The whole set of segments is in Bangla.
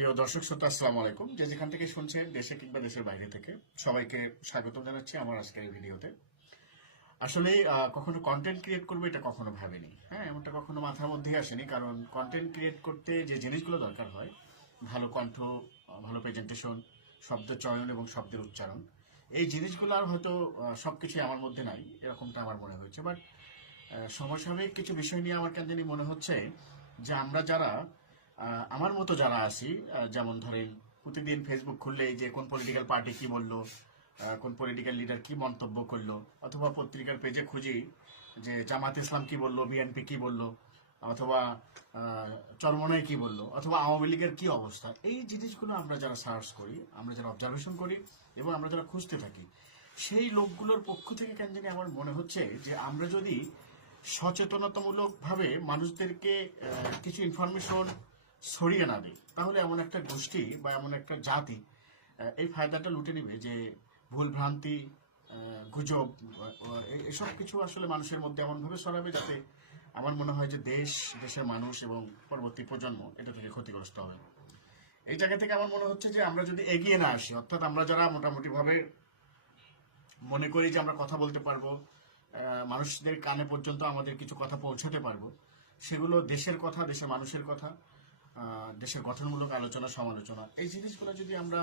প্রিয় দর্শক শ্রোতা, আসসালামু আলাইকুম। যে যেখান থেকে শুনছেন, দেশে কিংবা দেশের বাইরে থেকে, সবাইকে স্বাগত জানাচ্ছি আমার আজকের এই ভিডিওতে। আসলে কখনো কন্টেন্ট ক্রিয়েট করবো এটা কখনো ভাবিনি, হ্যাঁ, এমনটা কখনো মাথার মধ্যেই আসেনি। কারণ কন্টেন্ট ক্রিয়েট করতে যে জিনিসগুলো দরকার হয়, ভালো কণ্ঠ, ভালো প্রেজেন্টেশন, শব্দ চয়ন এবং শব্দের উচ্চারণ, এই জিনিসগুলো আর হয়তো সবকিছুই আমার মধ্যে নাই, এরকমটা আমার মনে হয়েছে। বাট সমসাময়িক কিছু বিষয় নিয়ে আমার কেন জানি মনে হচ্ছে যে আমরা যারা আমার মতো যারা আছি, যেমন ধরেন প্রতিদিন ফেসবুক খুললেই যে কোন পলিটিক্যাল পার্টি কি বললো, কোন পলিটিক্যাল লিডার কি মন্তব্য করলো, অথবা পত্রিকার পেজে খুঁজি যে জামাত ইসলাম কি বললো, বিএনপি কি বললো, অথবা চরমনায় কি বললো, অথবা আওয়ামী লীগের কি অবস্থা, এই জিনিসগুলো আমরা যারা সার্চ করি, আমরা যারা অবজারভেশন করি এবং আমরা যারা খুঁজতে থাকি, সেই লোকগুলোর পক্ষ থেকে কেন জানি আমার মনে হচ্ছে যে আমরা যদি সচেতনতামূলকভাবে মানুষদেরকে কিছু ইনফরমেশন ছড়িয়ে না দিই, তাহলে এমন একটা গোষ্ঠী বা এমন একটা জাতি এই ফায়দাটা লুটে নিবে যে ভুল ভ্রান্তি, গুজব, এসব কিছু আসলে মানুষের মধ্যে এমনভাবে ছড়াবে যাতে আমার মনে হয় যে দেশের মানুষ এবং পরবর্তী প্রজন্ম এটা থেকে ক্ষতিগ্রস্ত হবে। এই জায়গা থেকে আমার মনে হচ্ছে যে আমরা যদি এগিয়ে না আসি, অর্থাৎ আমরা যারা মোটামুটিভাবে মনে করি যে আমরা কথা বলতে পারবো, মানুষদের কানে পর্যন্ত আমাদের কিছু কথা পৌঁছাতে পারবো, সেগুলো দেশের কথা, দেশের মানুষের কথা, দেশের গঠনমূলক আলোচনা, সমালোচনা, এই জিনিসগুলো যদি আমরা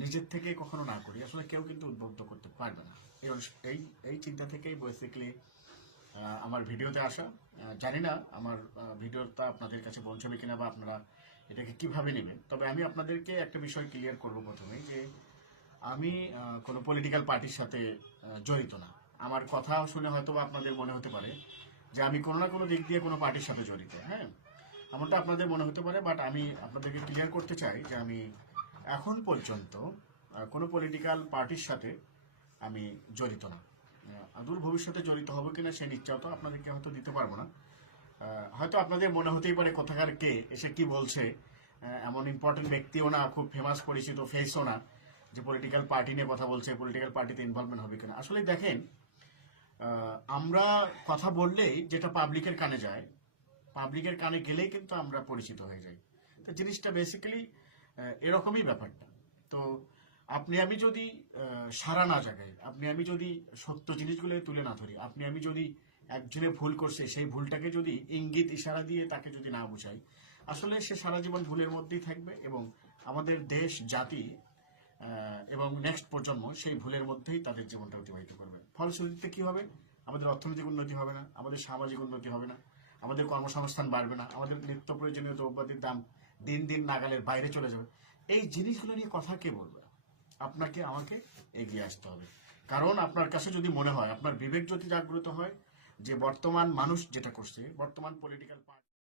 নিজের থেকে কখনো না করি, আসলে কেউ কিন্তু উদ্বুদ্ধ করতে পারবে না। এই এই চিন্তা থেকেই বেসিক্যালি আমার ভিডিওতে আসা। জানি না আমার ভিডিওটা আপনাদের কাছে পৌঁছবে কিনা বা আপনারা এটাকে কিভাবে নেবেন, তবে আমি আপনাদেরকে একটা বিষয় ক্লিয়ার করবো প্রথমেই, যে আমি কোনো পলিটিক্যাল পার্টির সাথে জড়িত না। আমার কথা শুনে হয়তো আপনাদের মনে হতে পারে যে আমি কোনো না কোনো দিক দিয়ে কোনো পার্টির সাথে জড়িত, হ্যাঁ, এমনটা আপনাদের মনে হতে পারে। বাট আমি আপনাদেরকে ক্লিয়ার করতে চাই যে আমি এখন পর্যন্ত কোনো পলিটিক্যাল পার্টির সাথে আমি জড়িত না। দূর ভবিষ্যতে জড়িত হবো কিনা সেই নিশ্চয়তা তো আপনাদেরকে হয়তো দিতে পারবো না। হয়তো আপনাদের মনে হতেই পারে কোথাকার কে এসে কি বলছে, এমন ইম্পর্টেন্ট ব্যক্তিও না, খুব ফেমাস পরিচিত ফেসও না, যে পলিটিক্যাল পার্টি নিয়ে কথা বলছে, পলিটিক্যাল পার্টিতে ইনভলভমেন্ট হবে কিনা। আসলে দেখেন, আমরা কথা বললেই যেটা পাবলিকের কানে যায়, পাবলিকের কানে গেলেই কিন্তু আমরা পরিচিত হয়ে যাই। তো জিনিসটা বেসিক্যালি এরকমই ব্যাপারটা। তো আপনি আমি যদি সারা না জাগাই, আপনি আমি যদি সত্য জিনিসগুলো তুলে না ধরি, আপনি আমি যদি একজনে ভুল করছে সেই ভুলটাকে যদি ইঙ্গিত ইশারা দিয়ে তাকে যদি না বুঝাই, আসলে সে সারা জীবন ভুলের মধ্যেই থাকবে এবং আমাদের দেশ, জাতি এবং নেক্সট প্রজন্ম সেই ভুলের মধ্যেই তাদের জীবনটা অতিবাহিত করবে। ফলশ্রুতিতে কি হবে? আমাদের অর্থনৈতিক উন্নতি হবে না, আমাদের সামাজিক উন্নতি হবে না, আমাদের কর্মসংস্থান বাড়বে না, আমাদের নিত্য প্রয়োজনীয় দ্রব্যাদির দাম দিন দিন নাগালের বাইরে চলে যাবে। এই জিনিসগুলো নিয়ে কথা কে বলবে? আপনাকে আমাকে এগিয়ে আসতে হবে। কারণ আপনার কাছে যদি মনে হয়, আপনার বিবেক যদি জাগ্রত হয় যে বর্তমান মানুষ যেটা করছে, বর্তমান পলিটিক্যাল পার্টি